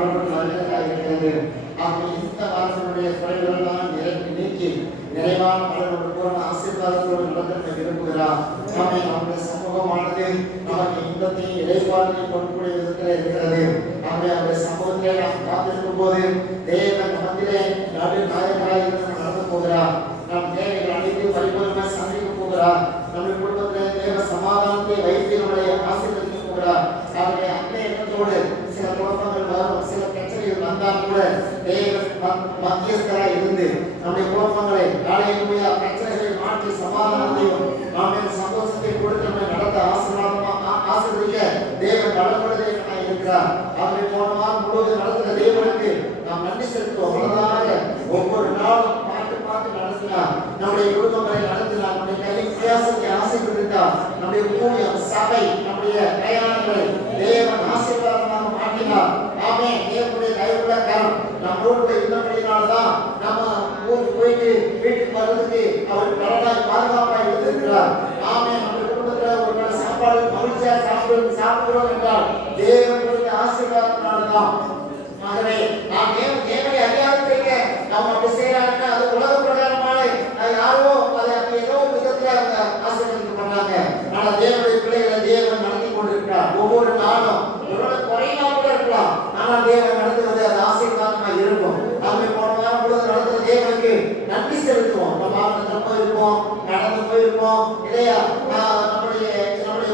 புறப்பட்டு வருகிறதாக இருக்கிறது. ஆகவே இந்த வாரத்தினுடைய குறைகளெல்லாம் நீக்கி நிறைவான பலனோடு பூரண ஆசீர்வாதத்தோடு நடத்த விரும்புகிறார். நம்முடைய சமூகமானது நமக்கு இன்பத்தையும் இறைவாழ்வையும் கொடுக்கக்கூடிய விதத்தில் இருக்கிறது. அவருடைய சமூகத்திலே நாம் காத்திருக்கும் போது தேவன் மத்தியிலே நாயகராக நடந்து போகிறார். நம் தேவைகள் அனைத்தையும் பரிபூர்ணமாக சந்திக்க போகிறார். நம்முடைய குடும்பத்திலே தேவ சமாதானத்தை வைத்து நம்முடைய ஆசீர்வதிக்க போகிறார். அவருடைய அந்த எண்ணத்தோடு சில குழப்பங்கள் வரும், சில பிரச்சனைகள் வந்தால் கூட தேவன் மத்தியஸ்தராக இருந்து நம்முடைய குழப்பங்களை நாளைய பிரச்சனைகளை மாற்றி சமாதானத்தையும் நாம் சந்தோஷத்தை கொடுத்து நம்மை நடத்த ஆசீர்வதிக்க தேவன் வளர்வதே இருக்கிறார். அவரை போன வாரம் முழுவதும் நடத்துகிற தேவனுக்கு நாம் நன்றி செலுத்துவோம். மனதாக ஒவ்வொரு நாளும் பார்த்து நடத்தினார். நம்முடைய குடும்பங்களை நடத்தினார். நம்முடைய கல்வி பிரயாசத்தை ஆசீர்வதித்தார். நம்முடைய ஊழியம் சபை நம்முடைய பிரயாணங்களை தேவன் ஆசீர்வாதமாக மாற்றினார். ஆமே, தேவனுடைய கைவுள்ள கரம் நம்மளோட இருந்தபடினால்தான் நம்ம ஊருக்கு போயிட்டு வீட்டுக்கு வர்றதுக்கு அவர் கடனாய் பாதுகாப்பாக இருந்திருக்கிறார். ஆமே, நம்ம குடும்பத்துல ஒரு நாள் சாப்பாடு மகிழ்ச்சியா சாப்பிடுறோம் என்றால் தேவனுடைய ஆசீர்வாதத்தினால்தான். ஆகவே நாம் தேவனை அறியாதீங்க அவங்க அப்படி செய்யறாங்கன்னா அது உலக பிரகாரமான யாரோ அதை அப்படி ஏதோ விதத்துல அவங்க ஆசீர்வாதம் பண்ணாங்க. ஆனா தேவனுடைய பிள்ளைகளை தேவன் நடத்தி கொண்டிருக்கிறார். ஒவ்வொரு நாளும் ஒருவேளை குறைவா கூட இருக்கலாம், ஆனால் தேவன் நடத்துவது அது ஆசீர்வாதமா இருக்கும். ஆகவே போன வாரம் முழுவதும் நடத்துகிற தேவனுக்கு நன்றி செலுத்துவோம். நம்ம வாகனத்துல போயிருப்போம், நடந்து போயிருப்போம் இல்லையா, நம்முடைய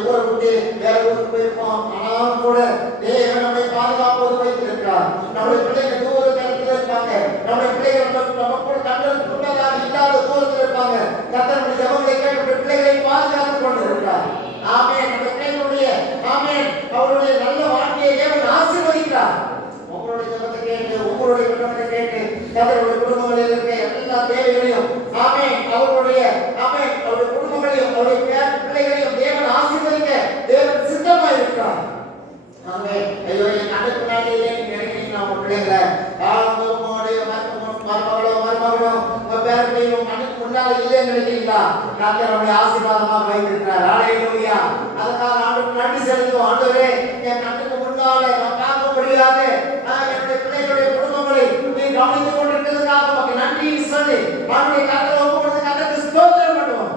ஊரை விட்டு வேற ஊருக்கு போயிருப்போம். ஆனாலும் கூட தேவன் நம்மை பாதுகாப்போடு வைத்திருக்கிறார். நம்முடைய பிள்ளைகள் தூர இடத்துல இருப்பாங்க. நம்முடைய பிள்ளைகள் நம்ம கூட கண்களுக்கு முன்னதாக இல்லாத தூரத்தில் இருப்பாங்க. கர்த்தருடைய ஜெபங்களை கேட்டு பிள்ளைகளை பாதுகாத்துக் கொண்டிருக்கிறார். ஆமே, நம்முடைய பிள்ளைகளுடைய ஆமே அவருடைய நல்ல வாழ்க்கையை தேவன் ஆசீர்வதிக்கிறார். உங்களுடைய ஜெபத்தை கேட்டு உங்களுடைய விண்ணப்பத்தை கேட்டு கர்த்தருடைய குடும்பங்களில் இருக்க எல்லா தேவைகளையும் ஆமே அவருடைய குடும்பங்களையும் அவருடைய பிள்ளைகளையும் தேவன் ஆசீர்வதிக்க தேவன் சித்தமா இருக்கிறார். ஆமே, ஐயோ என் கண்ணுக்கு முன்னாடி நினைக்கிறீங்களா உங்க பிள்ளைங்களை மருமகளோ உங்க பேரத்தையும் கண்ணுக்கு முன்னால இல்லைன்னு நினைக்கிறீங்களா? கர்த்தர் நம்முடைய ஆசீர்வாதமாக வைத்திருக்கிறார். ஹல்லேலூயா. அதற்காக ஆண்டவருக்கு நன்றி செலுத்துவோம். ஆண்டவரே, என் கண்ணுக்கு முன்னால நான் பார்க்க முடியாது என்னுடைய பிள்ளைகளுடைய குடும்பங்களை நீ கவனித்துக் கொண்டிருக்கிறதுக்காக உமக்கு நன்றி சொல்லி அவருடைய கர்த்தரை ஒப்புக்கொடுத்து கர்த்தருக்கு ஸ்தோத்திரம் பண்ணுவோம்.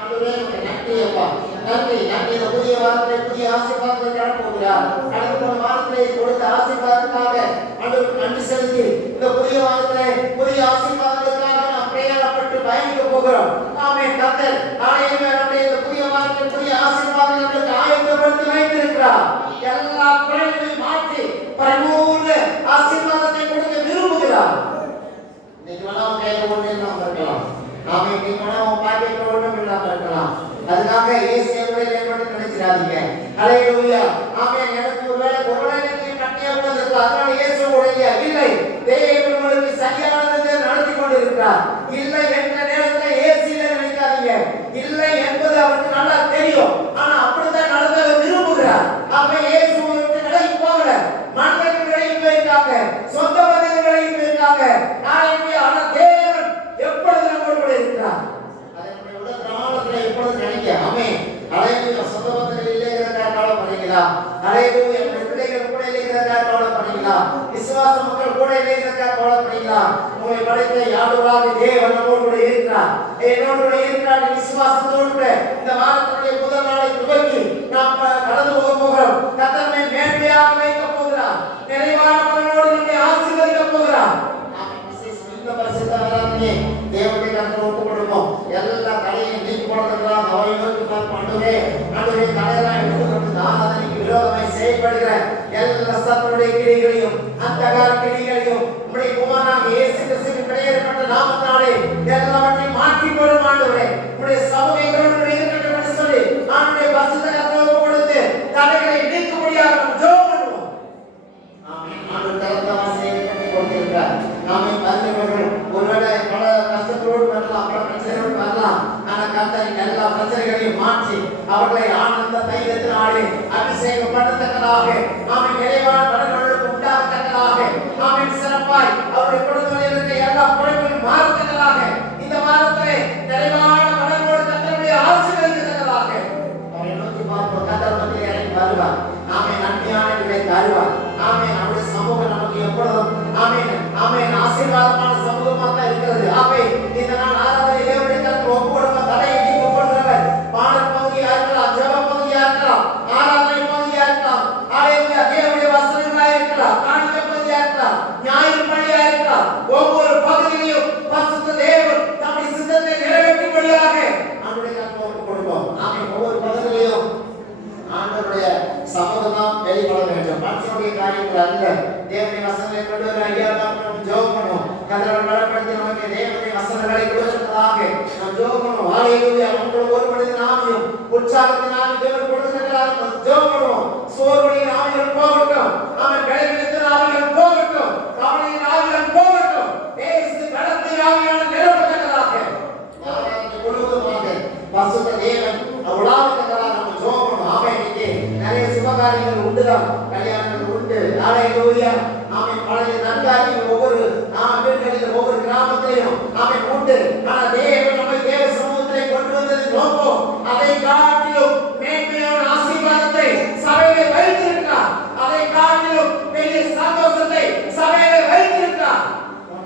ஆண்டவரே, நன்றி அப்பா, நன்றி நன்றி. இந்த புதிய வாரத்திலே புதிய ஆசீர்வாதத்தை கடப்போகிறார். கடந்த போன வாரத்திலே கொடுத்த ஆசீர்வாதத்துக்காக ஆண்டவருக்கு நன்றி செலுத்தி இந்த புதிய வாரத்திலே புதிய ஆசீர்வாதத்துக்காக நாம் பிரயாணப்பட்டு பயணிக்க போகிறோம். ஆமே, கர்த்தர் ஆலயமே நம்முடைய இந்த புதிய வாரத்திலே புதிய ஆசீர்வாதங்களுக்கு ஆயத்தப்படுத்தி வைத்திருக்கிறார். எல்லா குறைகளையும் மாற்றி பரிபூர்ண ஆசீர்வாதத்தை கொடுக்க விரும்புகிறார். இன்னைக்கு வேணா கையில ஒண்ணு இல்லாம இருக்கலாம், நாம இன்னைக்கு வேணா பாக்கெட்ல ஒண்ணும் இல்லாம இருக்கலாம். அதுக்காக ஏசியங்களை ஏற்பட்டு நினைச்சிடாதீங்க. ஹல்லேலூயா. ஆமே, எனக்கு ஒருவேளை கட்டியா கூட இருக்கலாம், அதனால இயேசுவுடைய இல்லை, தேவன் உங்களுக்கு சரியானதை நடத்தி கொண்டிருக்கிறார். இல்லை என்ற நேரத்தில் ஏசியில நினைக்காதீங்க. இல்லை என்பது அவருக்கு நல்லா தெரியும், ஆனா அப்படித்தான் நடத்த விரும்புகிறார். ஆகவே இயேசு விலகி போகல, மனிதர்கள் விலகி போயிருக்காங்க, சொந்த மனிதர்கள் விலகி போயிருக்காங்க. ஆனா தேவன் எப்பொழுது நம்மோடு கூட இருக்கிறார். அதனுடைய உலகத்துல எப்பொழுது நினைக்க. ஆமே, ஹல்லேலூயா. சொந்த மனிதர்கள் இல்லைங்கிறதா கவலைப்படுறீங்களா? ஹல்லேலூயா. பிள்ளைகள் கூட இல்லைங்கிறதா கவலைப்படுறீங்களா? விசுவாச மக்கள் கூட இல்லைங்கிறதா கவலைப்படுறீங்களா? உங்களை படைத்த யாருராக தேவன் நம்மோடு கூட இருக்கிறார். என்னோடு கூட இருக்கிறார். விசுவாசத்தோடு கூட இந்த வாரத்துடைய முதல் நாளை துவக்கி நாம் கடந்து போகிறோம். கர்த்தர் நம்மை மேன்மையாக வைக்கப் போகிறார். நிறைவான பலனோடு நம்மை ஆசீர்வதிக்க போகிறார். இந்த பரிசுத்த ஆராதனையை தேவனுடைய கரத்தில் ஒப்புக் கொடுப்போம். எல்லா தடையையும் நீக்கி போனதுக்கெல்லாம் அவை நோக்கி ஆண்டவரே தடையெல்லாம் எடுத்துக்கொண்டு ஆராதனைக்கு விரோதமாய் செயல்படுகிற எல்லா சத்துடைய கிரிகளையும் அந்தகார கிரிகளையும் உம்முடைய குமாரனாக இயேசு கிறிஸ்துவின் பெயரிடப்பட்ட நாமத்தினாலே எல்லாவற்றையும் மாற்றிக் கொள்ளும் ஆண்டவரே. உம்முடைய சமூகங்களோடு இருக்கட்டும் என்று சொல்லி ஆண்டவருடைய பரிசுத்த கரத்தில் ஒப்புக் கொடுத்து தடைகளை நீக்க முடியாது ஜெபம் பண்ணுவோம். ஆமென். ஆண்டவர் தரத்தவாசியை கொண்டிருக்கிறார். நாமே அறிந்தவர்கள் ஒருவேளை பல கஷ்டத்தோடு வரலாம், பல பிரச்சனைகளோடு வரலாம். ஆனா கர்த்தர் எல்லா பிரச்சனைகளையும் மாற்றி அவர்களை ஆனந்த தைரியத்தினாலே அபிஷேகம் பண்ணத்தக்கதாக நாமே நிறைவான பலன்களுக்கு உண்டாகத்தக்கதாக நாமே சிறப்பாய் அவருடைய குடும்பங்களில் இருக்க எல்லா குறைகளும் மாறத்தக்கதாக இந்த வாரத்திலே நிறைவான பலன்களோடு கர்த்தருடைய ஆசீர்வதிக்கத்தக்கதாக அவரை நோக்கி பார்ப்போம். கர்த்தர் மத்தியில் இறங்கி வருவார். நாமே நன்மையான விடை தருவார். நாமே நம்முடைய சமூக வார்த்தைகள் அல்ல. தேவனுடைய வசனங்களை கொண்டு வர ஐயா நாம் ஜெபம் பண்ணுவோம். கர்த்தரை பலப்படுத்தி நமக்கு தேவனுடைய வசனங்களை கொடுக்கிறதாக நாம் ஜெபம் பண்ணுவோம். ஹalleluya. நமக்கு ஒருபடுத்தின ஆவியும் உற்சாகத்தின் ஆவி தேவன் கொடுத்திருக்கிறார். நாம் ஜெபம் பண்ணுவோம். சோர்வுடைய ஆவிகள் போகட்டும். அவன் களைவித்த ஆவிகள் போகட்டும். கவலையின் ஆவிகள் போகட்டும். இயேசு கடத்திய ஆவியான நிரப்பத்தக்கதாக முழுவதுமாக பசுத்த தேவன் உலாவத்தக்கதாக நாம் ஜெபம் பண்ணுவோம். ஆமென். இன்னைக்கு நிறைய சுபகாரியங்கள் உண்டுதான், கல்யாணங்கள் உண்டு. ஹalleluya. ஆமென். பழைய நன்காரியங்கள் ஒவ்வொரு வீடுகளிலும் ஒவ்வொரு கிராமத்திலும் ஆமென் உண்டு. ஆனால் தேவன் நம்மை தேவ சமூகத்திலே கொண்டு வந்தது நோக்கம் அதை காட்டிலும் மேன்மையான ஆசீர்வாதத்தை சபையிலே வைத்திருக்கிறார். அதை காட்டிலும் பெரிய சந்தோஷத்தை சபையிலே வைத்திருக்கிறார்.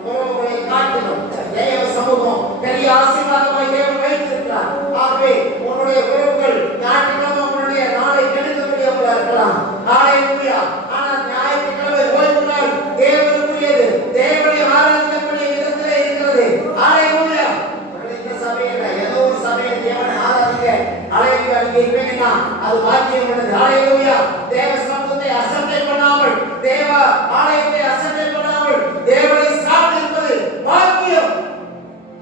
உறவுகளை காட்டிலும் தேவ சமூகம் பெரிய ஆசீர்வாதமாய் தேவன் வைத்திருக்கிறார். ஆகவே உன்னுடைய உறவுகள் ஞாயிற்றுக்கிழமை உன்னுடைய நாளை கெடுக்கக்கூடியவர்களாக இருக்கலாம். ஹalleluya. ஆனால் ஞாயிற்றுக்கிழமை ஓய்வு நாள் தேவனுக்குரியது. தேவனை ஆராதிக்கக்கூடிய விதத்திலே இருக்கிறது. ஹalleluya. இந்த சபையில ஏதோ ஒரு சபையில் தேவனை ஆராதிக்க ஹalleluya நீங்க இருப்பீங்கன்னா அது பாக்கியம் உள்ளது. ஹalleluya. தேவ சமூகத்தை அசட்டை பண்ணாமல், தேவ ஆலயத்தை அசட்டை பண்ணாமல் தேவனை சார்ந்திருப்பது பாக்கியம்.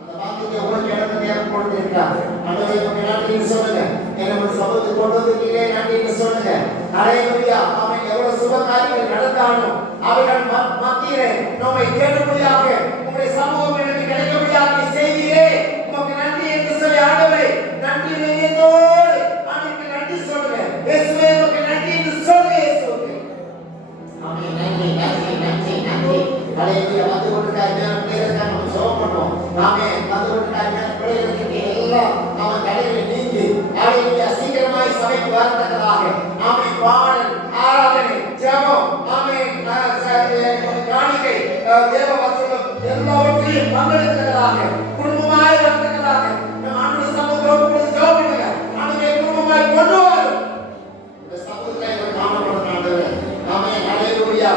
அந்த பாக்கியத்தை உங்களுக்கு எனக்கு தேவன் கொடுத்திருக்கிறார். ஆண்டவரே உம்மை நன்றி சொல்லுங்க. என்னோட சமூகத்துக்கு கொண்டு வந்தீங்களே நன்றி சொல்லுங்க. ஹalleluya. ஆமென். எவ்வளவு சுப காரியங்கள் நடந்தாலும் அவைகள் மத்தியிலே நம்மை தேடும்படியாக உம்முடைய சமூகம் எனக்கு கிடைக்கும்படியாக செய்தீரே உமக்கு நன்றி என்று சொல்லி ஆண்டவரே நன்றி நெஞ்சத்தோடு ஆண்டவருக்கு நன்றி சொல்லுங்க. இயேசுவே உமக்கு நன்றி என்று சொல்லுங்க. இயேசுவே ஆமென். நன்றி நன்றி நன்றி நன்றி. ஹalleluya. வந்து கொண்டிருக்கிற பிள்ளைகளுக்கு நம்ம ஜெபம் பண்ணுவோம். ஆமென். வந்து கொண்டிருக்கிற பிள்ளைகளுக்கு எல்லாம் அவன் கடைகளை நீங்கி ஹalleluya சீக்கிரமாய் சபைக்கு வரத்தக்கதாக ஆமென். பாடல், ஆராதனை, ஜெபம், ஆமென், காணிக்கை, தேவ வசனம் எல்லாவற்றையும் பங்கெடுத்ததாக குடும்பமாய் வரத்தக்கதாக நம் ஆண்டவருடைய சமூகத்தோடு ஜெபம் பண்ணுங்க. ஆண்டவரே குடும்பமாய் கொண்டு வரும் இந்த சமூகத்தை காணப்படும் ஆண்டவரே. ஆமென். ஹalleluya.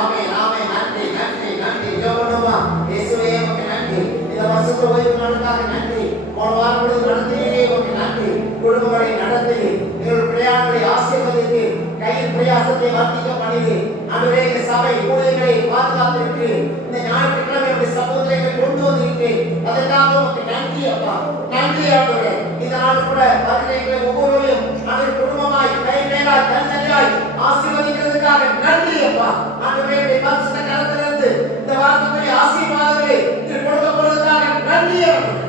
ஆமென். ஆமென். நன்றி நன்றி நன்றி. ஜெபம் பண்ணுமா. இயேசுவே உமக்கு நன்றி. இந்த வருஷத்து ஓய்வு நாளுக்காக நன்றி. போன வாரம் முழுவதும் நடத்தியே உமக்கு நன்றி. குடும்பங்களை நடத்தி எங்கள் பிரயாணங்களை ஆசீர்வதித்து கையில் பிரயாசத்தை வர்த்திக்க பண்ணி ஆண்டவரே இந்த சபை ஊழியர்களை பாதுகாத்திருக்கு. இந்த ஞாயிற்றுக்கிழமை உடைய சமூகத்தை கொண்டு வந்திருக்கிறேன். அதற்காக உமக்கு நன்றி அப்பா. நன்றி ஆண்டவரே. இந்த நாள் கூட வருகிற ஒவ்வொருவரையும் அதன் குடும்பமாய் கை மேலாய் தனித்தனியாய் ஆசீர்வதிக்கிறதுக்காக நன்றி அப்பா. ஆண்டவரே உடைய பரிசுத்த கரத்திலிருந்து இந்த வாரத்துக்குரிய ஆசீர்வாதங்களை இது கொடுக்கப்படுவதற்காக நன்றி ஆண்டவரே.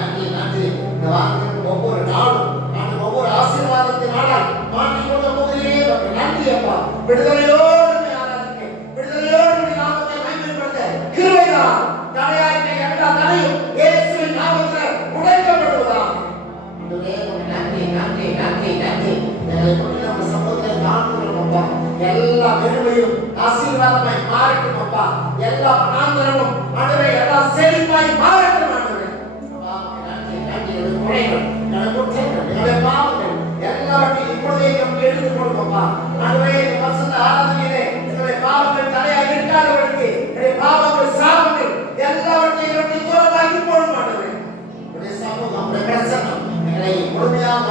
நன்றி நன்றி. இந்த வாரத்திற்கு ஒவ்வொரு நாளும் நான் ஒவ்வொரு ஆசீர்வாதத்தின் நாளாய் மாற்றிக்கொள்ள போகிறேன். நன்றி அப்பா. விடுதலையோடு ஆராதிக்க, விடுதலையோடு நாமத்தை மகிமைப்படுத்த கிருபைதான். தடையாய்க்க எல்லா தடையும் இயேசுவின் நாமத்தில் உடைக்கப்படுவதாக. ஆண்டவரே உமக்கு நன்றி நன்றி நன்றி நன்றி. எங்களை கொண்டு நம்ம சமூகத்தை காண்கிறோம் அப்பா. எல்லா பெருமையும் ஆசீர்வாதமாய் மாறட்டும் அப்பா. எல்லா பிராந்தரமும் ஆண்டவரே எல்லா செழிப்பாய் மாறட்டும் ஆண்டவரே. எல்லாவற்றையும் இப்பொழுதே நம்ம எடுத்துக் கொள்வோம்ப்பா. ஆண்டவரே இந்த பரிசுத்த ஆராதனையிலே எங்களுடைய பாவங்கள் தலையாக இருக்காதவர்களுக்கு எங்களுடைய பாவங்கள் சாபங்கள் எல்லாவற்றையும் வெட்டி தூரமாக்கி போடும் ஆண்டவரே. உடைய சமூகம் உடைய பிரசன்னம் எங்களை முழுமையாக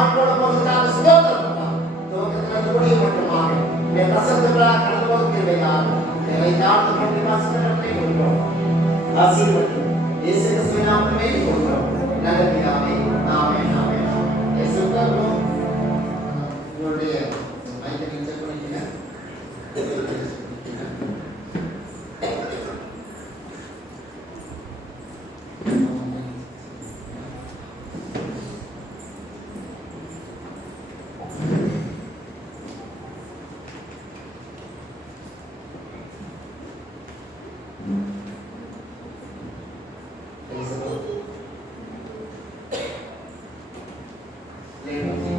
ஆட்கொள்ள போவதற்காக சுதந்திரப்பா. துவக்கத்திலிருந்து முடிய மட்டுமாக உடைய பிரசன்னங்களாக கடந்து போகிறவையாக எங்களை தாழ்ந்து கொண்டு பிரசன்னத்தை கொள்கிறோம். ஆசீர்வதி இயேசு கிறிஸ்துவின் நாமத்திலே கொள்கிறோம். நல்ல பிதாவே. ஆமென் ஆமென். இயேசுவுக்காக உங்களுடைய மைக்கை செக் பண்ணிக்கங்க. Thank you.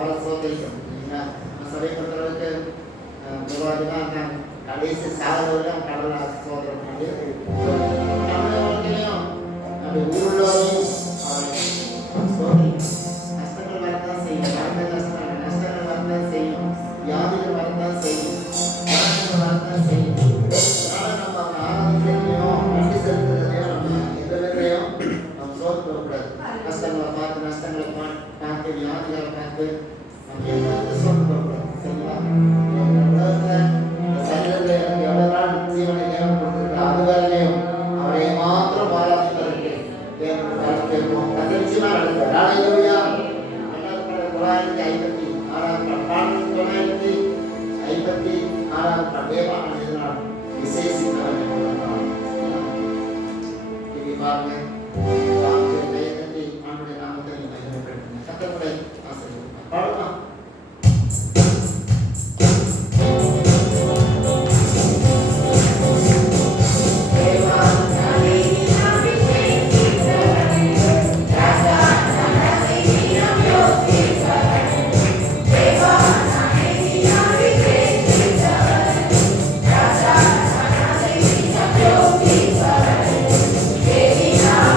அவரை சோதரிக்கணும் இல்லைங்களா? நம்ம சபை பொறுத்தளவுக்கு பொதுவாக கடைசி சாதனையும் கடவுளை சோதனை பண்ணி நம்முடைய வாழ்க்கையிலையும் நம்முடைய ஊரிலும் அவரை கஷ்டங்கள் வரதான் செய்யும், வாழ்க்கை நஷ்டங்கள் வரதான் செய்யும், வியாதிகள் வரதான் செய்யும், வழக்குகள் வரதான் செய்யும். அதனால நம்ம அவங்க ஆராதனையிலையும் நன்றி செலுத்துறதையும் நம்ம எந்த வேலையும் நம்ம சோர்ந்து போகக்கூடாது. கஷ்டங்களை பார்த்து வியாதிகளை பார்த்து நம்ம எந்த சோர்ந்து போகக்கூடாது. சரிங்களா? சரீரத்தில் எனக்கு எவ்வளவு நாள் ஜீவனை தேவன் கொடுத்திருக்கிறார், அது வேலையும் அவரை மாத்திரம் ஆராதிப்பதற்கு தேவனுடைய வாழ்க்கை நிச்சயமா நடந்தார். ஹல்லேலூயா. 956 பாடல் 956 தேவான இதனால் விசேஷித்தார். இது பாருங்க, கைதட்டி ஆண்டுடைய நாமத்தை மகிமைப்படுத்துங்க. கர்த்தருடைய ஆசீர்வாதம். பாடுமா? Baby, now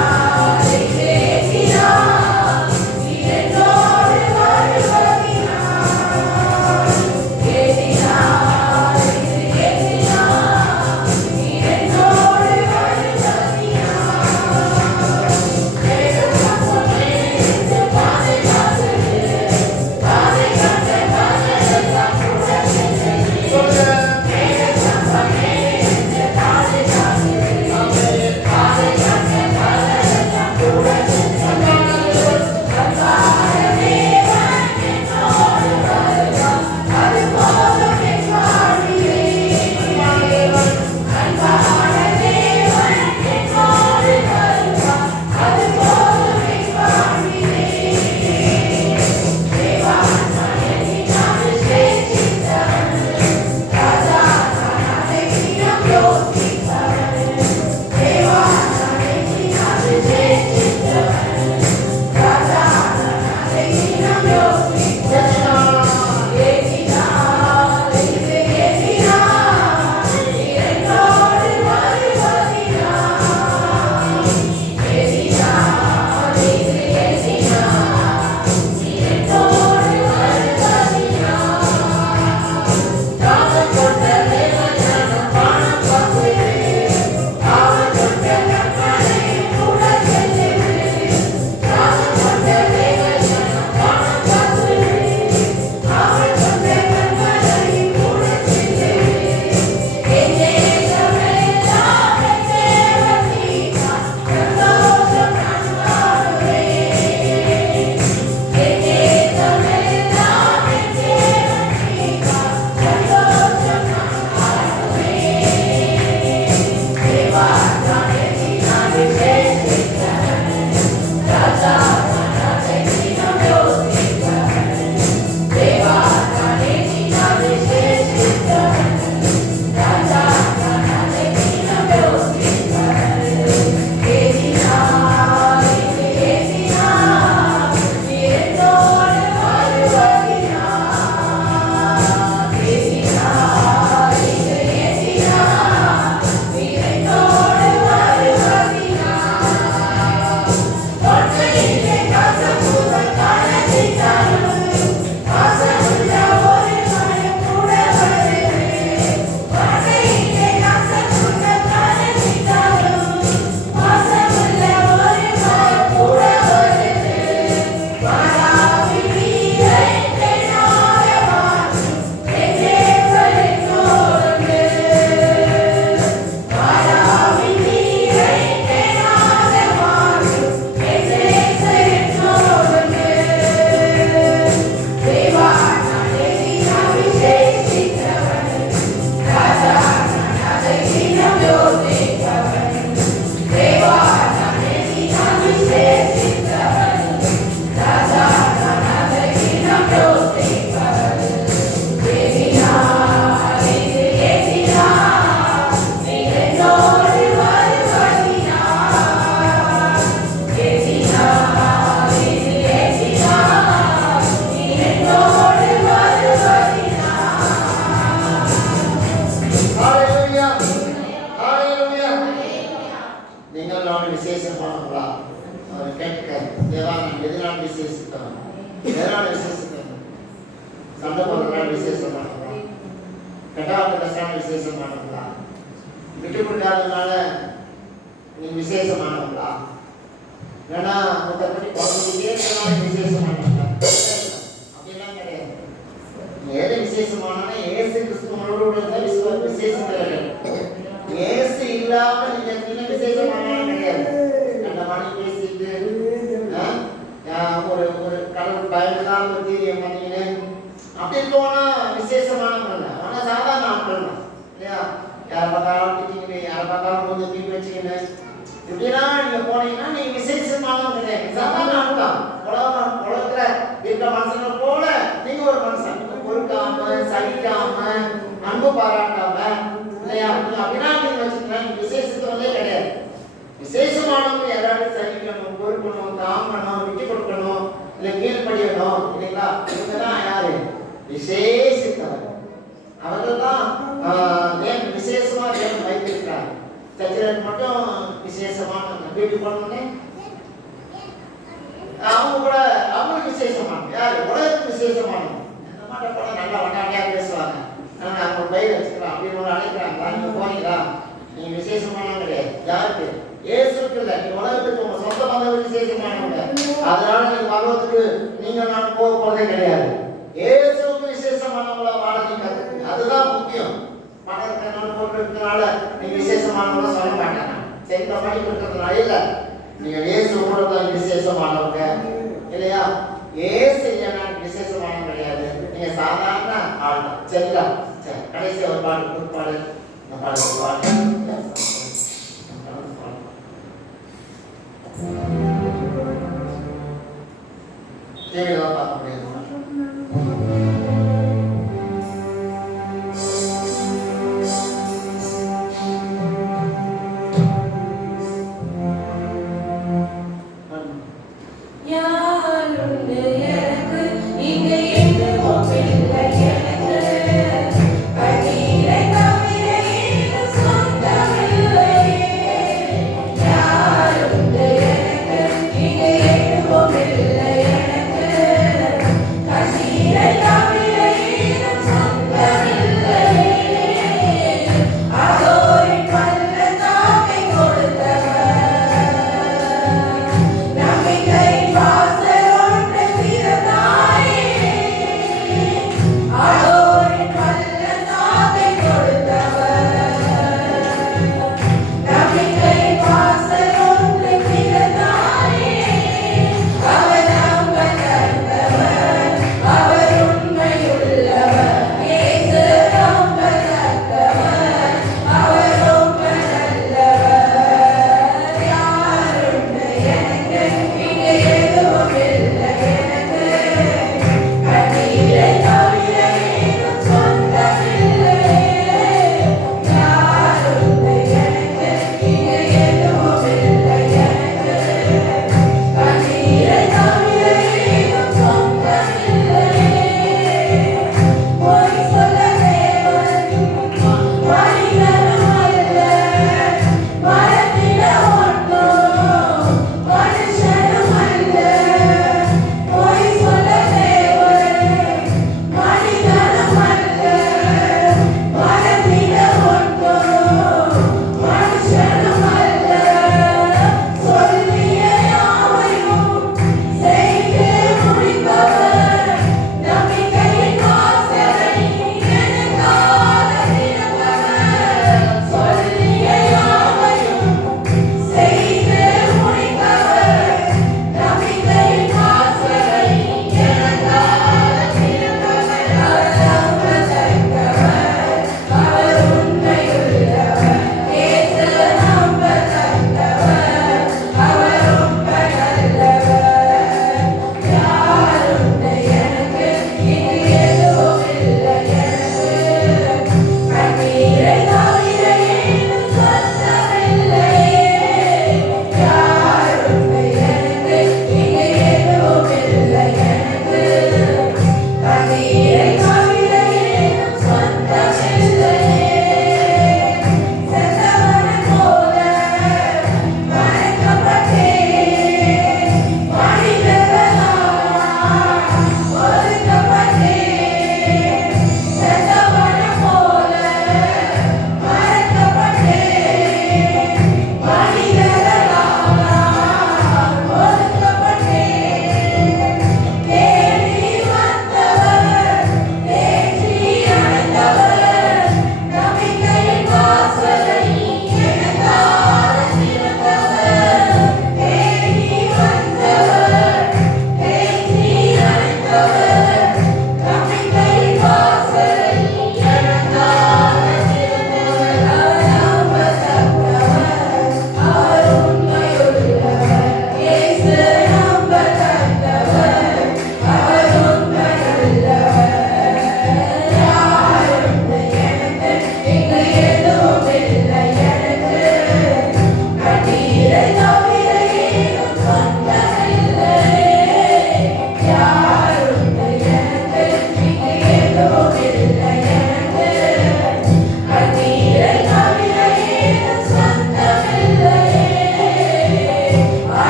எதனால விசேஷம்? சண்டை போடுறதுனால விசேஷமானவங்களா? கெட்டாவது கஷ்டான விசேஷமானவங்களா? விட்டு கொடுக்காததுனால நீங்க விசேஷமானவங்களா? ஏன்னா மற்றபடி குழந்தைகிட்டே விசேஷமானவங்களா? அப்படிலாம் கிடையாது. ஏது விசேஷமானா இயேசு கிறிஸ்துவோடு தான் விசேஷம் கிடையாது. இயேசு இல்லாம நீங்க என்ன விசேஷமான கிடையாது. அந்த மணி பேசிட்டு ஒரு ஒரு கடவுள் பயன்படாம ஒரு தீரியம் பண்ணீங்கன்னு அப்படி போனா விசேஷமானவங்க இல்லை. ஆனா சாதாரண ஆட்கள் தான் இல்லையா? யாரை பார்த்தாலும் திட்டிங்க, யாரை பார்த்தாலும் கொஞ்சம் தீ வச்சுக்கின்னு இப்படிலாம் நீங்க போனீங்கன்னா நீங்க விசேஷமானவங்க கிடையாது. சாதாரண ஆள் தான். உலகத்துல இருக்க மனுஷனை போல நீங்க ஒரு மனுஷன். பொறுக்காம சகிக்காம அன்பு பாராட்டாம இல்லையா அப்படின்னா நீங்க வச்சுக்கலாம். விசேஷத்துவமே கிடையாது. விசேஷமானவங்க யாராவது சகிக்கணும், பொறுக்கணும், தாங்கணும், விட்டு கொடுக்கணும், இல்லை கீழ்படியணும் இல்லைங்களா? இவங்கதான் யாரு? விசேஷித்தவர். அவர்கள் தான் தேவன் விசேஷமா தேவன் வைத்திருக்கிறார். சச்சிரன் மட்டும் விசேஷமான வீட்டு போனோடனே அவங்க கூட அவங்க விசேஷமானவங்க. யாரு? உலகத்துக்கு விசேஷமானவங்க. இந்த மாதிரி கூட நல்லா வண்டாட்டியா பேசுவாங்க. ஆனால் அவங்க பயிர் வச்சுக்கலாம் அப்படின்னு ஒரு அழைக்கிறாங்களா? நீங்க போனீங்களா? நீங்க விசேஷமானவங்க கிடையாது. யாருக்கு? இயேசுக்கு இல்லை. நீ உலகத்துக்கு உங்க சொந்த பந்தம் விசேஷமானவங்க. அதனால நீங்க பகவத்துக்கு நீங்க நான் போக போறதே கிடையாது. இயேசுக்கு விசேஷமானவங்களா வாழ நீங்க கத்துக்கணும். அதுதான் முக்கியம். பணம் கண்ணால் போட்டு இருக்கிறதுனால நீங்க விசேஷமானவங்கள சொல்ல மாட்டாங்க. சரி படிப்பு இருக்கிறதுனால இல்லை. நீங்க இயேசு கூட தான் விசேஷமானவங்க இல்லையா? இயேசு இல்லைன்னா விசேஷமானவங்க கிடையாது. நீங்க சாதாரண ஆள் தான். சரிங்களா? சரி, கடைசி ஒரு பாடு புதுப்பாடு இந்த பாடு பாடு தேவைதான் பார்க்க முடியாது.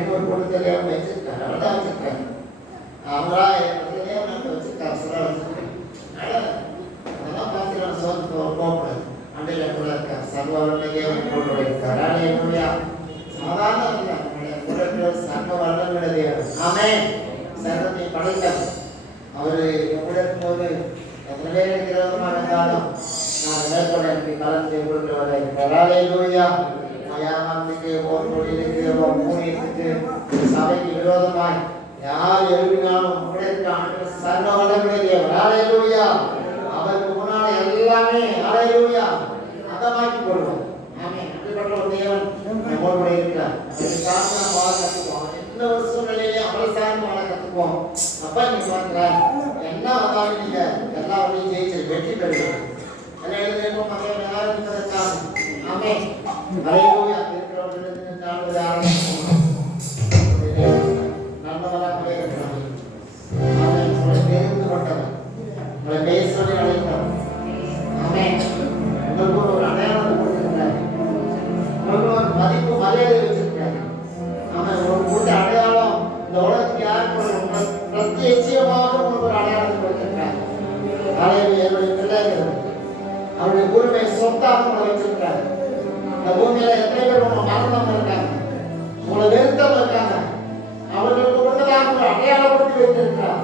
அப்படின்னு ஒரு கூட்டத்தை தேவன் வச்சிருக்காரு. அவர் தான் வச்சிருக்காரு. அவங்களா தேவன் வச்சிருக்காரு, சில வச்சிருக்காரு. அதெல்லாம் பார்த்து சோர்ந்து போகக்கூடாது. அண்டையில கூட இருக்கார், சர்வவல்ல தேவன் கூட இருக்கார். அல்லேலூயா. சாதாரண இல்லை, நம்முடைய கூட சர்வ வல்லமையுள்ள தேவன். ஆமென். சர்வத்தை படைத்தவர். அவர் கூட இருக்கும்போது எத்தனை பேர் விரோதமாக இருந்தாலும் நான் மேற்கொள்ள எனக்கு கலந்து கொடுக்கிறவரை இருக்கிறார். அல்லேலூயா. மயானத்துக்கு, போர்க்கொடியிலுக்கு, ஊழியத்துக்கு, சபைக்கு விரோதமாய் யார் எழுப்பினாலும் கூட இருக்க ஆண்டவர் சர்வ வல்லமையுள்ள தேவன். அல்லேலூயா. அவருக்கு முன்னாடி எல்லாமே அல்லேலூயா அந்தமாக்கி போடுவோம். ஆமென். அப்படிப்பட்ட ஒரு தேவன் நம்மோடு இருக்கிறார். அவரை சார்ந்து நாம் வாழ கற்றுக்குவோம். எந்த ஒரு சூழ்நிலையிலையும் அவரை சார்ந்து வாழ கற்றுக்குவோம். அப்ப நீங்க பாருங்க, என்ன வந்தாலும் நீங்க எல்லாரையும் ஜெயிச்சு வெற்றி பெறுவீங்க. எல்லாரும் மக்களை ஆரம்பிப்பதற்காக ஆமென். அல்லேலூயா. இருக்கிறவர்களுக்கு நான்கு ஆரம்பிப்போம். நல்லவராக இருக்கிறார். ஆமென். உங்களை தெரிந்து கொண்டவர், உங்களை பேசுவதை அழைத்தவர். ஆமென். உங்களுக்கு ஒரு அடையாளத்தை கொடுத்திருக்கிறார். உங்களுக்கு ஒரு மதிப்பு மரியாதை வச்சிருக்கிறார். ஆமென். ஒரு கூட்ட அடையாளம் இந்த உலகத்துக்கு யாருக்கு பிரத்யட்சமாக உங்களுக்கு ஒரு அடையாளத்தை கொடுத்திருக்கிறார். அல்லேலூயா. என்னுடைய பிள்ளைகள் அவருடைய உரிமை சொத்தாக உங்களை வச்சிருக்கிறார். இந்த பூமியில எத்தனை பேர் உங்களை மரணம் இருக்காங்க, உங்களை வெறுத்தம் இருக்காங்க, அவர்களுக்கு முன்னதாக ஒரு அடையாளப்படுத்தி வைத்திருக்கிறார்.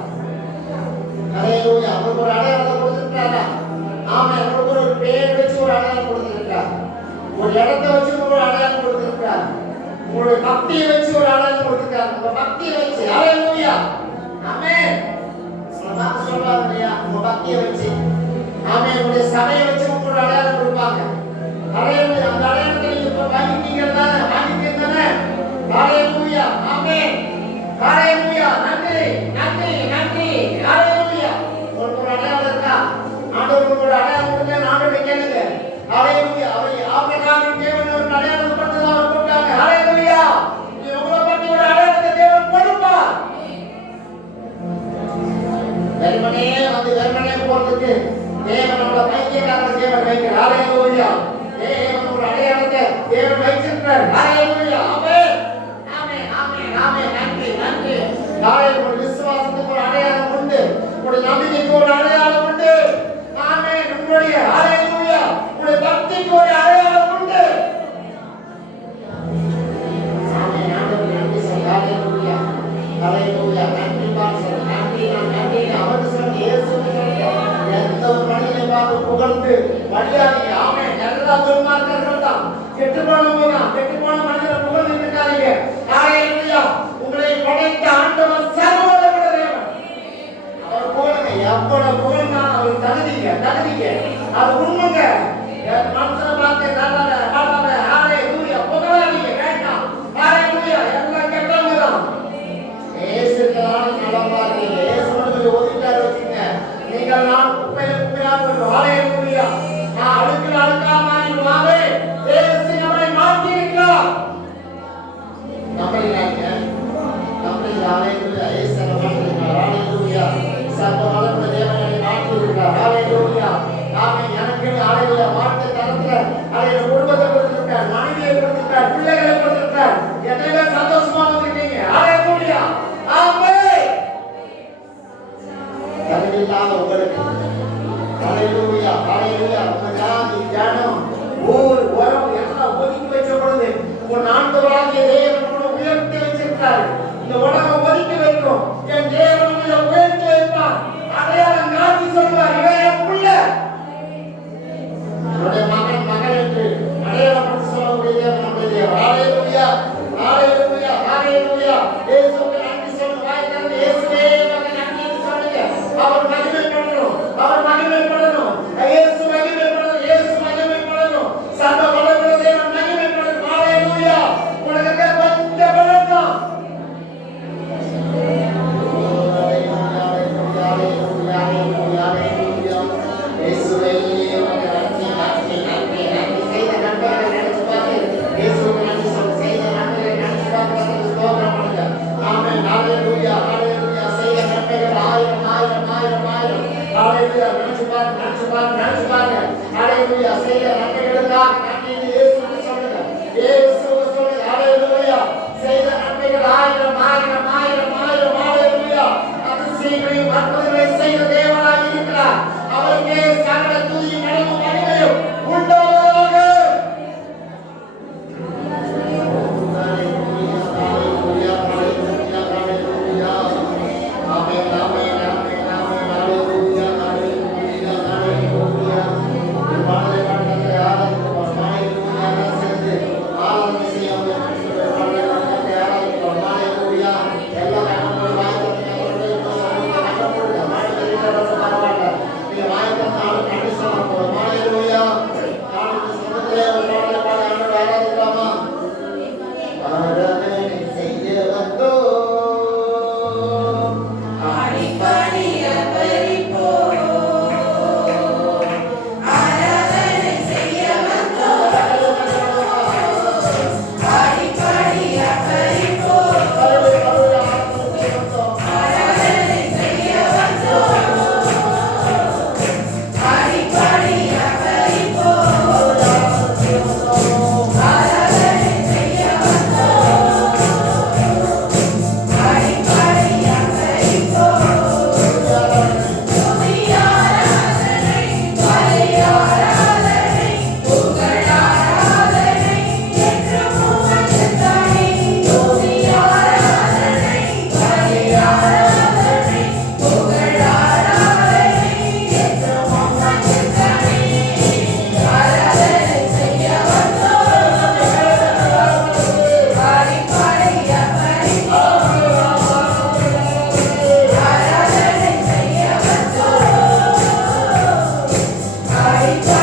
அல்லேலூயா. அவருக்கு ஒரு அடையாளத்தை கொடுத்திருக்கிறாரா? ஆமா. அவருக்கு ஒரு பேர் வச்சு ஒரு அடையாளம் கொடுத்திருக்கிறார். ஒரு இடத்தை வச்சு ஒரு அடையாளம் கொடுத்திருக்கிறார். உங்களுடைய பக்தியை வச்சு ஒரு அடையாளம் கொடுத்திருக்கிறார். உங்க பக்தியை வச்சு. அல்லேலூயா. ஆமென். சொல்றாங்க இல்லையா, உங்க பக்தியை வச்சு. ஆமென். உங்களுடைய சபையை வச்சு உங்களுக்கு ஒரு அடையாளம் கொடுப்பாங்க. அல்லேலூயா. அந்த அடையாளத்தை நீங்க வாங்கிட்டீங்கன்னா வாங்கிட்டீங்கன்னா அல்லேலூயா. ஆமென். அல்லேலூயா. நன்றி நன்றி நன்றி. அல்லேலூயா. ஒரு அடையாளம் இருக்கா? ஆண்டவர் ஒரு அடையாளம் கொடுத்து ஆண்டவரை கேளுங்க. அல்லேலூயா. அவரை ஆபிரகாமின் தேவன் ஒரு அடையாளத்தை பற்றி தான் அவர் கொடுத்தாங்க. அல்லேலூயா. உங்களை பற்றி ஒரு அடையாளத்தை தேவன் கொடுப்பார். வெறுமனே போறதுக்கு தேவன் நம்மளை பைத்தியக்கார தேவன் வைக்கிறார். அல்லேலூயா. தேவன் ஒரு அடையாளத்தை தேவன் வைச்சிருக்கிறார். அல்லேலூயா. ஆமென். ஆமென். ஆமென். ஆமென். நன்றி நன்றி. ஒரு விசுவாசத்துக்கு ஒரு அடையாளம் உண்டு, ஒரு நம்பிக்கைக்கு ஒரு அடையாளம் உண்டு. ஆமென். உங்களுடைய அல்லேலூயா உங்களுடைய பக்திக்கு ஒரு அடையாளம் உண்டு. ஆமென். ஆண்டவரே நன்றி சொல்லுங்க. அல்லேலூயா. அல்லேலூயா. நன்றி பாஸ்டர். நன்றி நன்றி. அவர் சொன்ன இயேசு எந்த ஒரு மனிதனை பார்த்து புகழ்ந்து வழியாதீங்க. ஆமென். எல்லா துன்மார்க்கர்கள் தான், கெட்டு போனவங்க தான். கெட்டு போன மனிதனை புகழ்ந்து இருக்காதீங்க. அல்லேலூயா. உங்களை படைத்த ஆண்டவர் சர்வ வல்லமையுள்ள தேவன். அவர் புகழுங்க. எவ்வளவு புகழ்னா அவர் தகுதிங்க. அது உண்மைங்க. மனுஷனை பார்த்து நல்லவ அல்லேலூயா புகழாதீங்க. வேண்டாம். அல்லேலூயா. எல்லாம் கெட்டவங்க தான். இயேசுக்கான நலமா இருக்கீங்க. இயேசு மட்டும் ஒதுக்கிட்டாரு வச்சுங்க. நீங்கள் நான் குப்பையாக இருக்கும். அல்லேலூயா. நான் அழுக்காம இருவாவே. இயேசு நம்மை மாற்றி இருக்கிறார். நம்புறீங்க? அல்லேலூயா. இயேசு நம்மை மாற்றி இருக்கிறார். அல்லேலூயா. சர்வ வல்லமையுள்ள தேவனை மாற்றி இருக்கிறார். அல்லேலூயா. ஆமென். எனக்கு அல்லேலூயா வார்த்தை தரத்துல அல்லேலூயா குடும்பத்தை கொடுத்திருக்கிறார், மனைவியை கொடுத்திருக்கிறார், பிள்ளைகளை கொடுத்திருக்கிறார். எத்தனை சந்தோஷமா வந்திருக்கீங்க. அல்லேலூயா. ஆமென். தகுதியில்லாத உங்களுக்கு அல்லேலூயா. அல்லேலூயா. உங்க ஜாதி ஜனம் ஊர் உரம் எல்லாம் ஒதுக்கி வச்ச பொழுது உங்க நான்குவராகிய தேவன் உங்களை உயர்த்தி வச்சிருக்காரு. இந்த உலகம் ஒதுக்கி வைக்கும், என் தேவன் உங்களை உயர்த்தி வைப்பார். அடையாளம் காட்டி சொல்வார், இவன் என் புள்ள, என்னுடைய மகன் என்று அடையாளப்படுத்தி சொல்லக்கூடிய தேவன் நம்முடைய தேவன். அல்லேலூயா. அல்லேலூயா. அல்லேலூயா. இயேசுவுக்கு நன்றி சொல்லுங்க. வாய் திறந்து இயேசுவே உமக்கு நன்றி என்று சொல்லுங்க. அவர் மகிமைப்படணும். இயேசு மகிமைப்படணும். இயேசு மகிமைப்படணும். சர்வ வல்லமையுள்ள தேவன் மகிமைப்படணும். அல்லேலூயா. உலகத்தை கொஞ்சம் பலத்தான். இயேசுவே உமக்கு நன்றி நன்றி நன்றி நன்றி. செய்த நன்மைகளை நினைச்சு பார்த்து இயேசுவுக்கு நன்றி சொல்லு. செய்த நன்மைகளை நினைச்சு பார்த்து ஸ்தோத்திரம் பண்ணுங்க. ஆமென். அல்லேலூயா. அல்லேலூயா. செய்த நன்மைகள் ஆயிரம் ஆயிரம் ஆயிரம் ஆயிரம். அல்லேலூயா. நினைச்சு பாருங்க. அல்லேலூயா. செய்த நன்மைகளுக்காக நன்றி இயேசுவுக்கு சொல்லுங்க. இயேசுவுக்கு சொல்லுங்க. அல்லேலூயா. செய்த நன்மைகள் அற்புதங்களை செய்த தேவனாய் இருக்கிறார். அவருக்கே சகல துதியும் கனமும் மகிமையும் உண்டாவதாக. I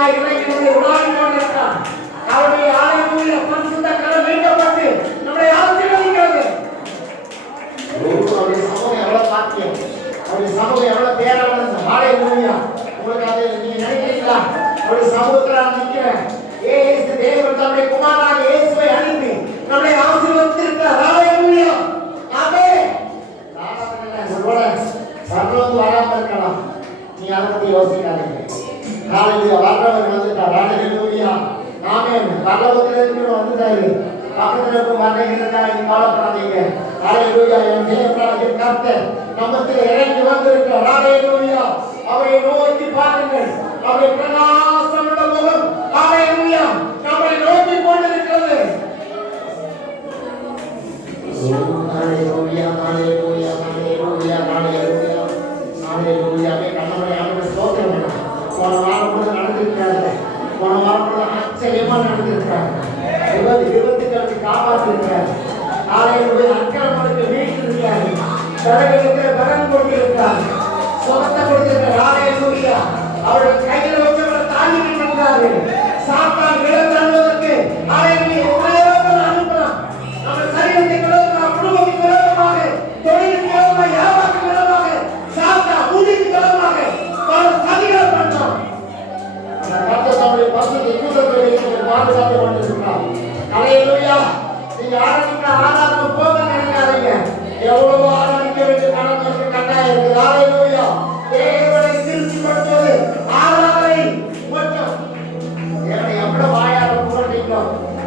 கிருபையாய் இறங்கி உலாவிக் கொண்டிருக்கிறார். அவருடைய ஹalleluya பரிசுத்த கரம் நீட்டப்பட்டு நம்மை ஆசீர்வதிக்கிறது. அவருடைய சமூகம் எவ்வளவு பாக்கியம், அவருடைய சமூகம் எவ்வளவு பேரானது. ஹalleluya. உங்களுக்கு அதை நீங்க நினைக்கிறீங்களா? அவருடைய சமூகத்தில் நான் நிற்கிறேன். இயேசு தேவன் தம்முடைய குமாரனாகிய இயேசுவை அனுப்பி நம்மை ஆசீர்வதித்திருக்கிறார். ஹalleluya. ஆமென். ஒருவேளை சர்வம் வராமல் இருக்கலாம், நீ அதை பத்தி யோசிக்காதீங்க. ஹalleluya. வர்றவர் வந்துட்டார். ஹalleluya. ஆமென். பரலோகத்தில் இருக்கிறவர் வந்துட்டாரு. பக்கத்தில் இருக்கும் வர்றீங்கன்னா நீ கவலைப்படாதீங்க. ஹalleluya. என் தேவனாகிய கர்த்தர் நம்மத்தில் இறங்கி வந்திருக்கிறார். ஹalleluya. அவரை நோக்கி பாருங்கள், அவருடைய பிரகாசமுள்ள முகம் ஹalleluya நம்மை நோக்கி கொண்டிருக்கிறது. ஹalleluya. ஹalleluya. ஹalleluya. ஹalleluya. ஹalleluya. கண்ணமலை ஆண்டவர் ஸ்தோத்திரம் பண்ணு. போன வாரம் கூட நடந்திருக்கிறாரு. போன வாரம் கூட ஆச்சரியமா நடந்திருக்கிறாரு. விபத்துக்களுக்கு காப்பாற்றிருக்கிறார். ஹalleluya. அக்கிரமங்களுக்கு மீட்டிருக்கிறார். தரங்களுக்கு பலன் கொடுத்திருக்கிறார். சுகத்தை கொடுத்திருக்கிறார். ஹalleluya. அவருடைய கையில் வச்சவரை தாண்டி நின்றாரு. சாத்தான் விலகுவதற்கு ஹalleluya உலகத்தில் அனுப்புறான். நம்ம சரீரத்தை விரோதமாக, குடும்பத்தின் விரோதமாக, தொழிலுக்கு விரோதமாக, வியாபாரத்துக்கு விரோதமாக, சாத்தான் ஊழியத்துக்கு விரோதமாக பல சதிகளை பண்றான். கர்த்தர் தம்முடைய பரிசுத்த கூட்டத்தை வைத்து பாதுகாத்து கொண்டிருக்கிறார். ஹalleluya. நீங்க ஆராதிக்கிற ஆராதனை போக நினைக்காதீங்க. எவ்வளவு ஆராதிக்க வேண்டிய கடமை கட்டாயம் இருக்கு. ஹalleluya. தேவனை திருப்திப்படுத்துவது ஆராதனை மட்டும். தேவனை எவ்வளவு வாயால புகழ்றீங்களோ,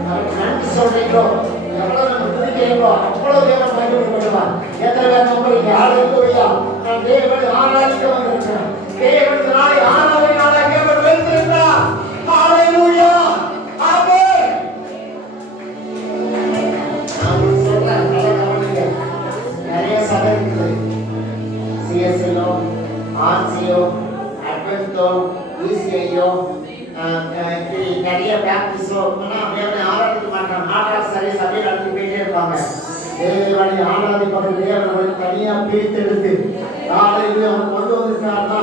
அவருக்கு நன்றி சொல்றீங்களோ, எவ்வளவு நம்ம துதிக்கிறீங்களோ அவ்வளவு தேவன் மகிமைப்படுவார். எத்தனை பேர் நம்புறீங்க? ஹalleluya. நான் தேவனை ஆராதிக்க வந்திருக்கிறேன். தேவனுக்கு நாளை ஆராதனை நாளாக தேவன் வைத்திருக்கிறார். ஹalleluya. ஆமென். நான் சொல்றேன், நல்லா கவனிங்க. நிறைய சபை இருக்குது. சிஎஸ்எல்லோ, ஆர்சியோ, அட்வென்ட்டோ, யூசிஐயோ, நிறைய பேப்டிஸ்டோ தேவனை ஆராதிக்க மாட்டாங்க. ஆராத சரி சபையில் நடத்தி போயிட்டே இருப்பாங்க. தேவனை ஆராதிப்பவர்கள் தேவனை தனியாக பிரித்தெடுத்து நாளைக்கு அவங்க கொண்டு வந்திருக்காருன்னா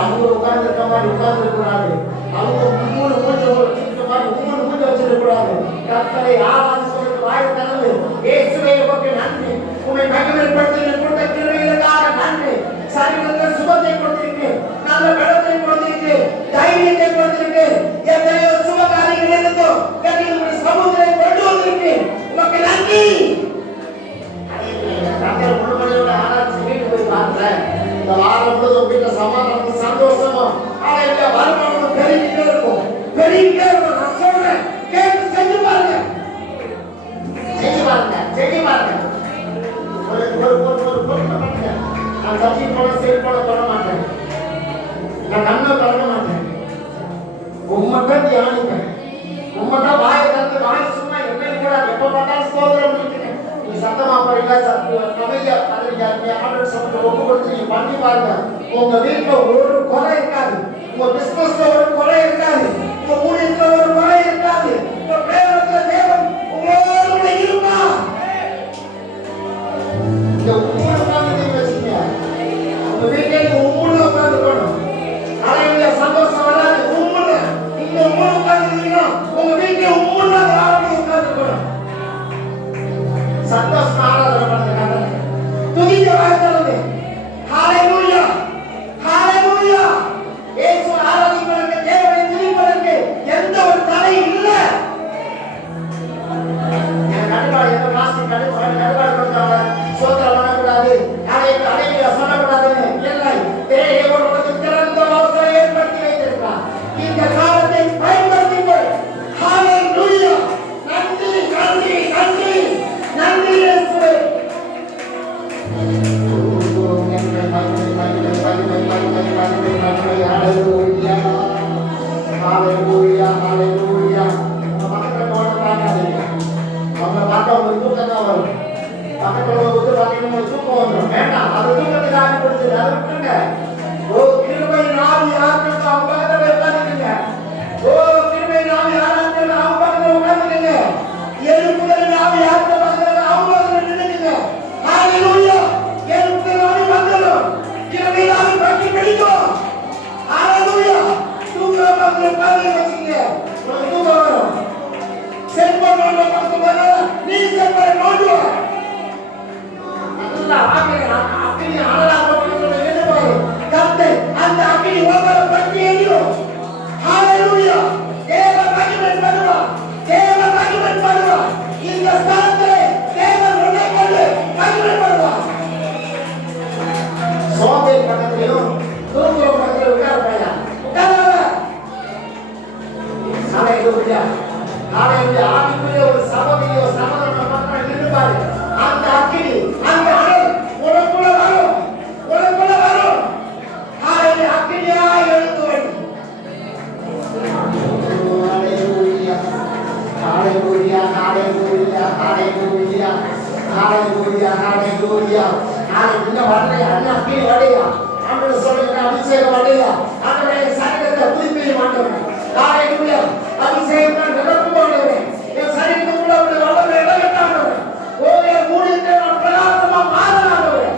அவங்க உட்கார்ந்து இருக்க மாதிரி உட்கார்ந்து இருக்கக்கூடாது. அவங்க மூணு மூஞ்ச வச்சிருக்க மாதிரி மூணு மூஞ்ச வச்சிருக்கக்கூடாது. கர்த்தரை ஆராதிப்பதற்கு வாய் திறந்து இயேசுவை உமக்கு நன்றி, உம்மை மகிமைப்படுத்தி கொடுத்த கிருபைகளுக்காக நன்றி. சரீரத்தில் சுகத்தை கொடுத்திருக்கு, நல்ல பலத்தை கொடுத்திருக்கு, தைரியத்தை கொடுத்திருக்கு, எத்தனையோ சுப காரியங்கள் இருந்தோம் உங்களுடைய சமூகத்தை கொண்டு வந்திருக்கு. உமக்கு நன்றி. கர்த்தர் முழுமையோட ஆராய்ச்சி வீட்டு போய் பாருங்களேன். இந்த வாரம் முழுவதும் வீட்டில் சமாதானம் சந்தோஷமும் ஹalleluya வருமானம் பெருகிட்டே இருக்கும், பெருகிட்டே இருக்கும். நான் சொல்றேன், கேட்டு செஞ்சு பாருங்க, செஞ்சு பாருங்க, செஞ்சு பாருங்க. ஒரு ஒரு ஒரு ஒரு பொருளை பண்ணுங்க. நான் சர்ச்சை போல செய்தி போல பண்ண மாட்டேன், நான் கண்ணை திறக்க மாட்டேன். உண்மைதான் தியானிப்பேன், உண்மைதான் வாயை திறந்து வாய் சும்மா எப்பயும் கூட எப்போ பார்த்தாலும் ஸ்தோத்திரம் பண்ணிட்டு சத்தமா போறீங்க. அமைதியா பதவிக்காரங்க ஆர்டர் சமூக ஒப்பு கொடுத்து நீங்க பண்ணி பாருங்க. உங்க வீட்டுல ஒரு குறை இருக்காது, உங்க பிசினஸ்ல ஒரு குறை இருக்காது, உங்க ஊழியத்துல ஒரு குறை இருக்காது. உங்க பிரேமத்துல தேவன் உங்களோட இருப்பா. இந்த உங்களோட உட்கார்ந்து நீங்க வச்சுங்க, உங்க வீட்டுல உங்களோட உட்கார்ந்து இருக்கணும். ஹalleluya. சந்தோஷம் வராது. உங்களோட நீங்க உங்களோட உட்கார்ந்து உங்க வீட்டுல உங்களோட உட்கார்ந்து இருக்கணும். சந்தோஷமா ஆராதனை பண்ணுங்க. துதிக்க வாய்த்தது. ஹalleluya. ஹalleluya. இயேசு ஆராதிப்பதற்கு தேவனை துதிப்பதற்கு எந்த ஒரு தடை இல்லை. நான் கடுபாடு எந்த மாசி கடுபாடு கொடுத்தாங்க. சோத்திரம் பண்ணக்கூடாது, ஹalleluya சொல்லக்கூடாதுன்னு இல்லை. தேவனுக்கு திறந்த வாசலை ஏற்படுத்தி வைத்திருக்கிறார். இந்த காலத்தை பயன்படுத்துங்கள். ஹalleluya. நன்றி நன்றி நன்றி நன்றி இயேசுவே. ஹalleluya. ஹalleluya. ஹalleluya. பக்கத்துல போன பார்க்காதீங்க. அவங்க பார்த்தா உங்களுக்கு தூக்கம் தான் வரும். பக்கத்துல வந்து பார்த்தீங்கன்னா தூக்கம் வந்துடும். வேண்டாம், அது தூக்கத்துக்கு ஆகிப்படுது, அதை விட்டுருங்க. ஓ கிருபை நாவி யாருக்கு அவங்க பக்கத்துல உட்காந்துக்குங்க. ஓ கிருபை நாவி யாருக்கு அவங்க பக்கத்துல உட்காந்துக்குங்க. எழுப்புதல் நாவி யாருக்கு பக்கத்துல அவங்க பக்கத்துல நின்னுக்குங்க. ஹalleluya. எழுப்புதல் நாவி வந்துடும், கிருபை நாவி பக்கி பிடிக்கும். ஹalleluya. தூக்கம் வந்து நீசப்பரை நோண்டுவார். அதெல்லாம் அக்கினி ஆளலாம் கர்த்தர் அந்த அக்கினி ஒவ்வொரு பற்றி எரியும். ஹalleluya. தேவ மகிமை பண்ணுவார். தேவ மகிமை பண்ணுவார். இந்த ஸ்தலத்திலே தேவன் உன்னை கொண்டு மகிமை பண்ணுவார். சோம்பேறி பக்கத்திலும் தூங்குற பக்கத்திலும் உட்கார ஹalleluya. ஹalleluya. ஆவிக்குரிய ஒரு சபையோ சமாதான மக்கள் இருப்பாரு. அந்த அக்கினி அந்த அனல் உனக்குள்ள வரும். உனக்குள்ள வரும். ஹalleluya. அக்கினியா எழுந்து வரும். ஹalleluya. ஹalleluya. ஹalleluya. ஹalleluya. ஹalleluya. ஹalleluya. ஹalleluya. வரலையா? அக்கினி வரலையா? ஆண்டவர் சொல்லுங்க அபிஷேகம் வரலையா? ஆண்டவரே சரீரத்தை புதுப்பிக்க மாட்டோம். ஹalleluya. அபிஷேகம் நிரப்புவானவரே. என் சரீரத்துக்குள்ள ஒரு வல்லமை இறங்கட்டானவரே. ஓயே மூடிட்டு நான் பிரகாசமா மாறனானவரே.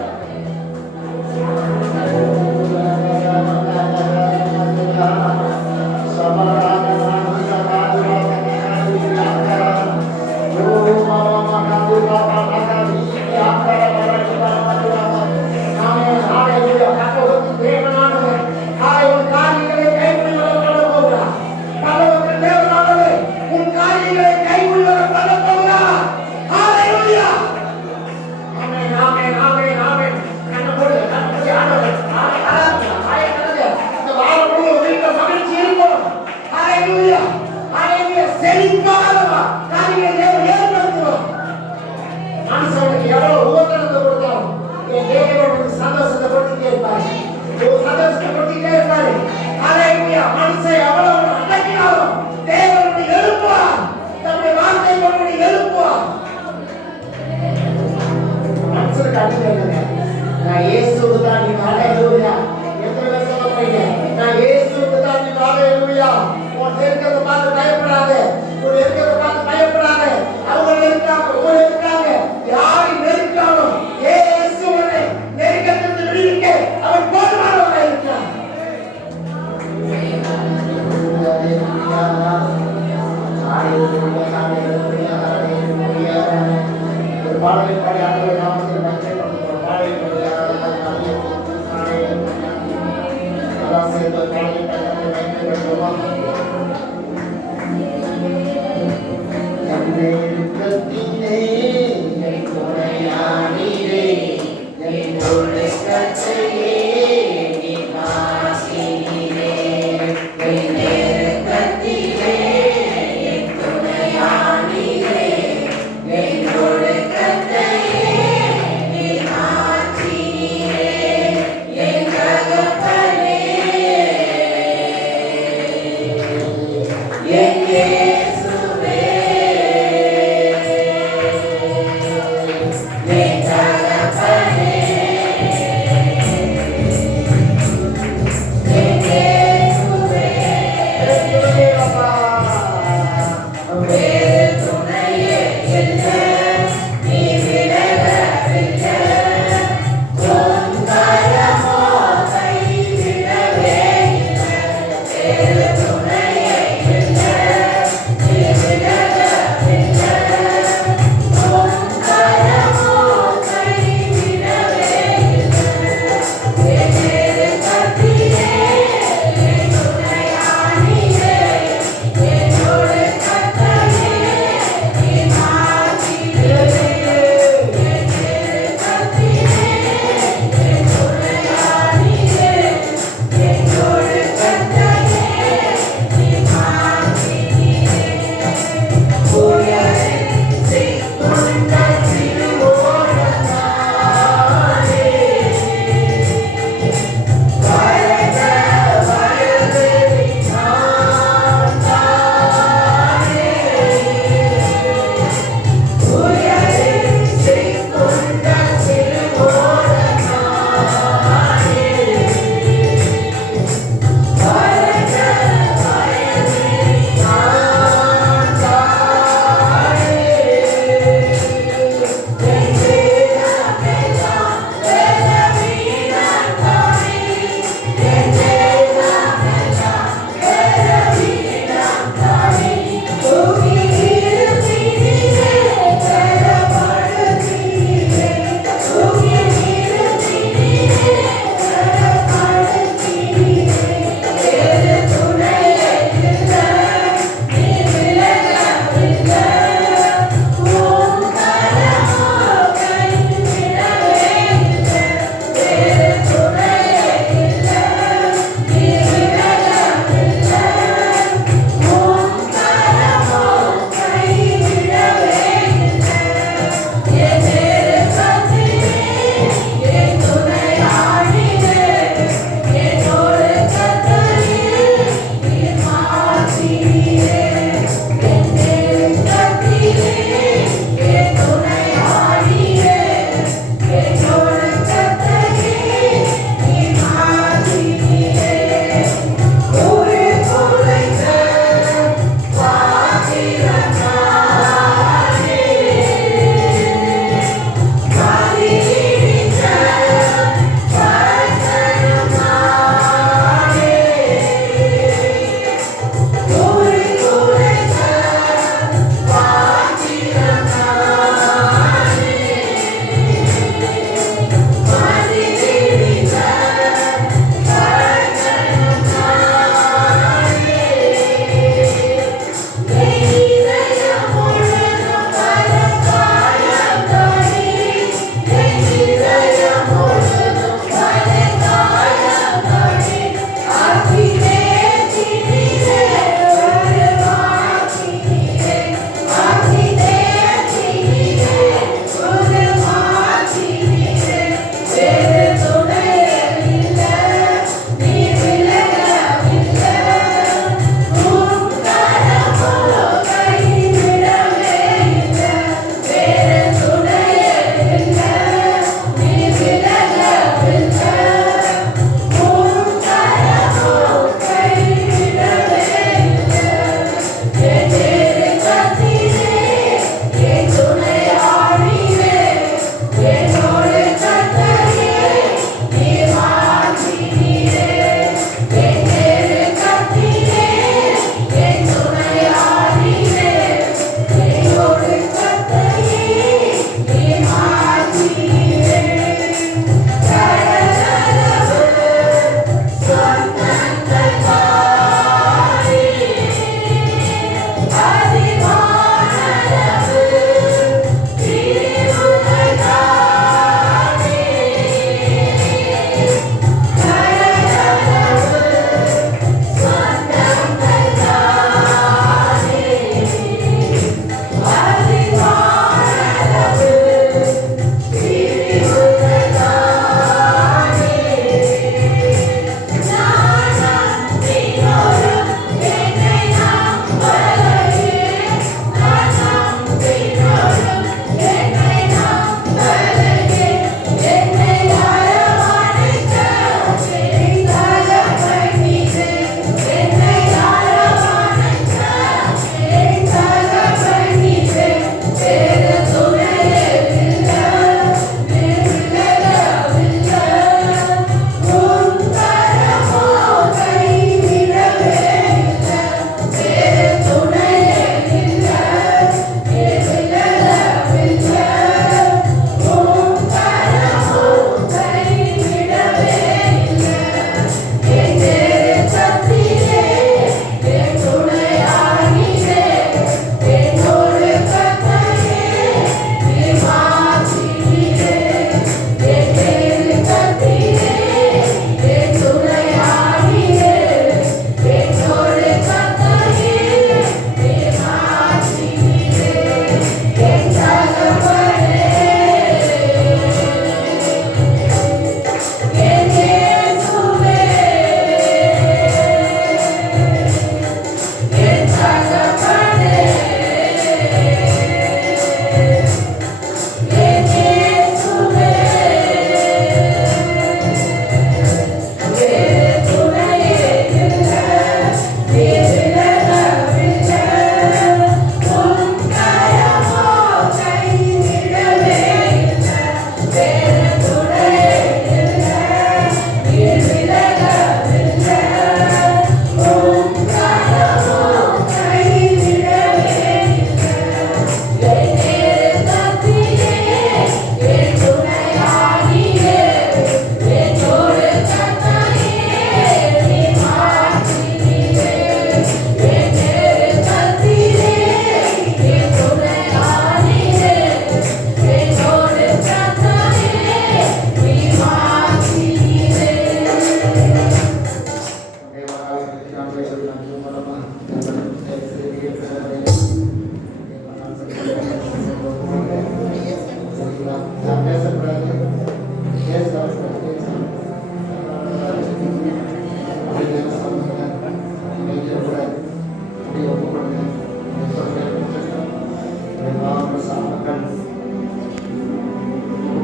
இருக்கிறது.